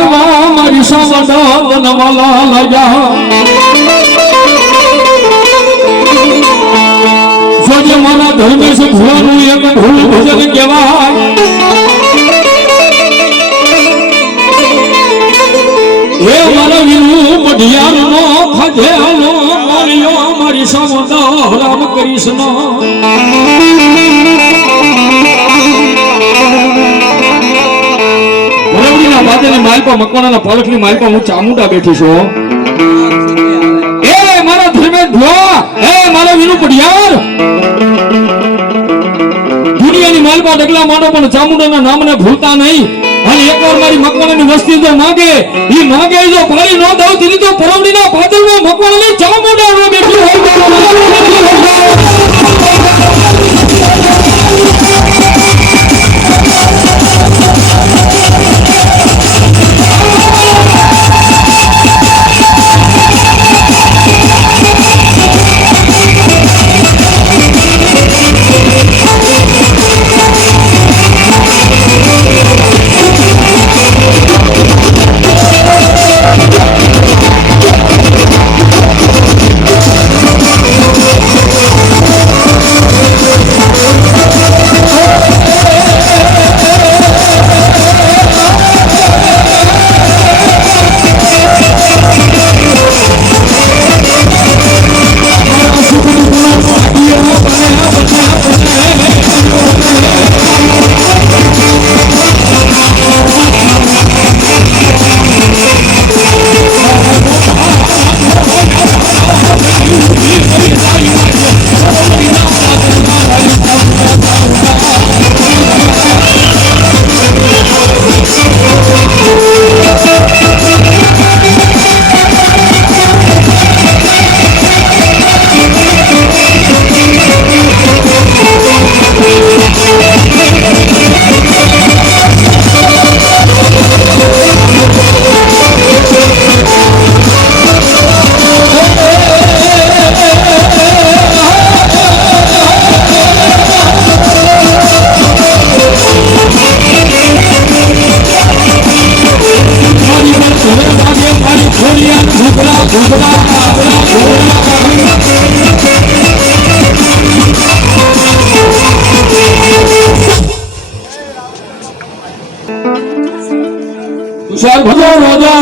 કરવા મારી સાવધાન વાલા લજા સોજે મારા ધર્મેશ ભૂવાનું એક ભૂલ ભજન કહેવાય હે મારા વિનુ મઢિયાનો ખજેલો માર્યો મારી સાવધાન રામ કૃષ્ણ માલપા મકવાણાના પાલખની માલપા હું ચામુંડા બેઠી છું એ મારા ધર્મેશ ભુવા એ મારા વિનુ પડિયાર દુનિયાની માલપા ડગલા માંડો પણ ચામુંડાના નામને ભૂલતા નહીં અને એકવાર મારી મકવાણાની વસ્તી જો માગે ઈ માગે જો પાણી ન દઉં તેની તો પરવડીના પાદરમાં મકવાણાની ચામુંડા નો બેઠી હોય तुषार भजो रोजा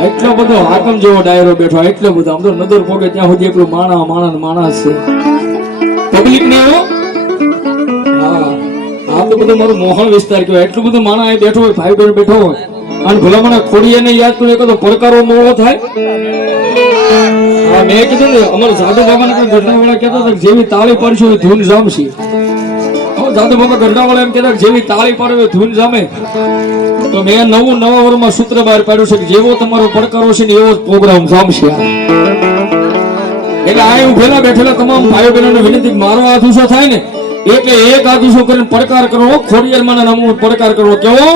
એટલો બધો હાકમ જેવો ડાયરો બેઠો એટલો બધો આમ તો નજર પોકે ત્યાં સુધી એટલું માણસ છે પબ્લિક ને હા આમ તો બધું મારું મોહન વિસ્તાર કહેવાય એટલું બધું માણસ અહીં બેઠો હોય ભાઈ બહેન બેઠો હોય અને ભલા મને ખોડીએ ને યાદ કરું એક તો પડકારો મોળો થાય હા મેં કીધું ને અમારા સાધુ બાબાને કોઈ ગઢડાવાળા કહેતા હતા જેવી તાળી પાડશો એ ધૂન જામશે સાધુ બાબા ગઢડાવાળા એમ કહેતા જેવી તાળી પાડે ધૂન જામે તો મેં નવા વર્ષમાં સૂત્ર બહાર પાડ્યું છે કે જેવો તમારો પડકારો છે ને એવો પ્રોગ્રામ જામશે એટલે આ ઉભેલા બેઠેલા તમામ ભાઈઓ બહેનોને વિનંતી મારો હાથ ઊંચો થાય ને એટલે એક હાથ ઊંચો કરીને પડકાર કરવો ખોડિયારમાં નામનો પડકાર કરવો કેવો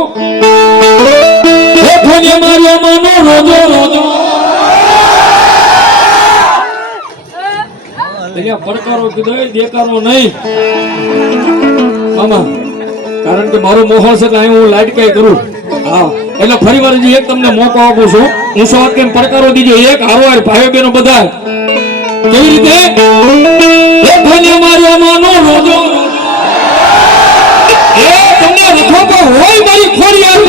પડકારો કીધો દેકારો નહીં આમાં કારણ કે મારો મોહ છે એટલે હું લાઈટ કઈ કરું હા એટલે ફરી વાર એક તમને મોકો આપું છું હું સો કેમ પડકારો દીજો એક હારો ભાઈઓ બહેનો બધા કેવી રીતે એ ભલે મારો માનો રોજો એ તમને રખો હોય મારી ખોડિયાર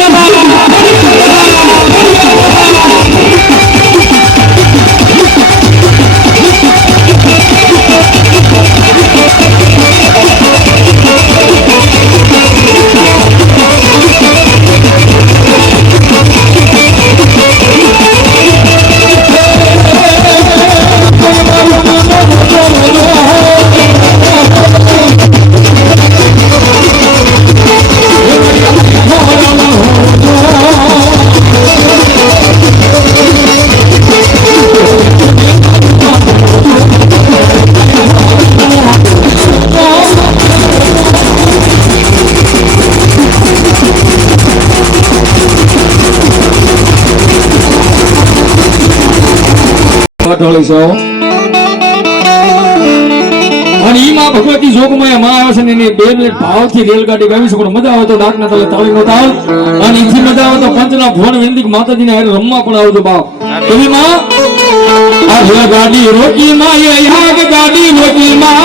ઢોળી છો અને ઈ માં ભગવતી જોગમાં માં આવે છે ને એની 2 મિનિટ ભાવથી રેલગાડી ગાવી શકો મજા આવે તો ડાકના તલે તાળી નો તાલ અને ઈથી મજા આવે તો પંચના ભુવન વિંદિક માતાજીને હારે રમવા પણ આવજો બાપ એવી માં આ રેલગાડી રોકી માં એ યાગ ગાડી રોકી માં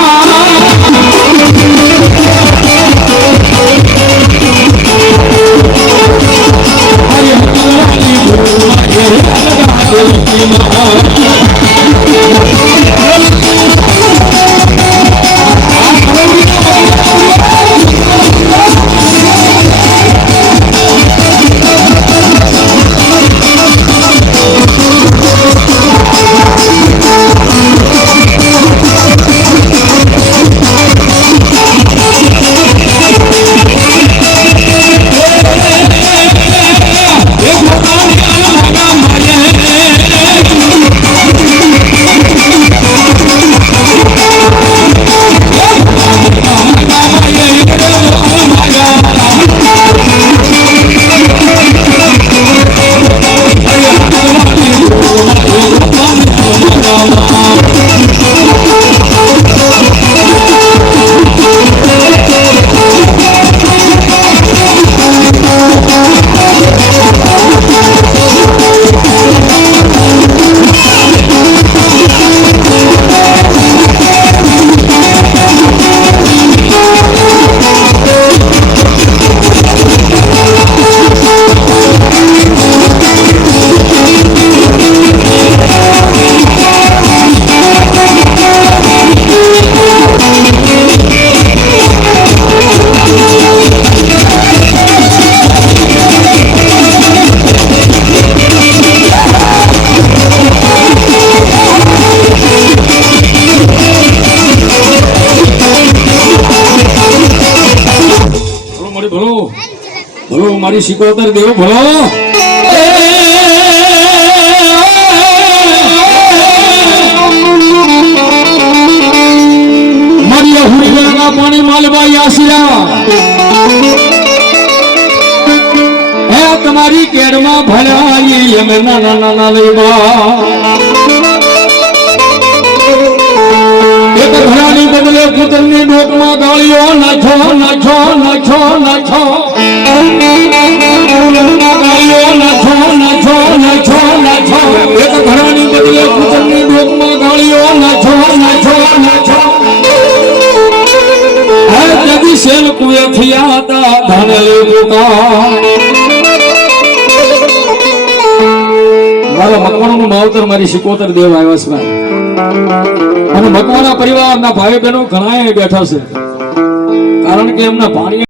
ભલો મારી શિકોતર દેવ ભલો મારી હુરીના પાણી માલભાઈ આશિયા હે તમારી કેડમાં ભલાઈ અમે નાના નાના લેવા એક ઘરાની બદલે પુત્રની ડોકમાં ગાળીઓ નાખો નાખો નાખો નાખો ગાળીઓ નાખો નાખો નાખો નાખો એક ઘરાની બદલે પુત્રની ડોકમાં ગાળીઓ નાખો નાખો નાખો હે જદી શેલ કુએ થયા હતા ધન લેતા મારા મકવાણાનું માવતર મારી શિકોતર દેવ આવ્યો છે અને મકવાણા પરિવારના ભાઈ બહેનો ઘણા બેઠા છે કારણ કે એમના પાણી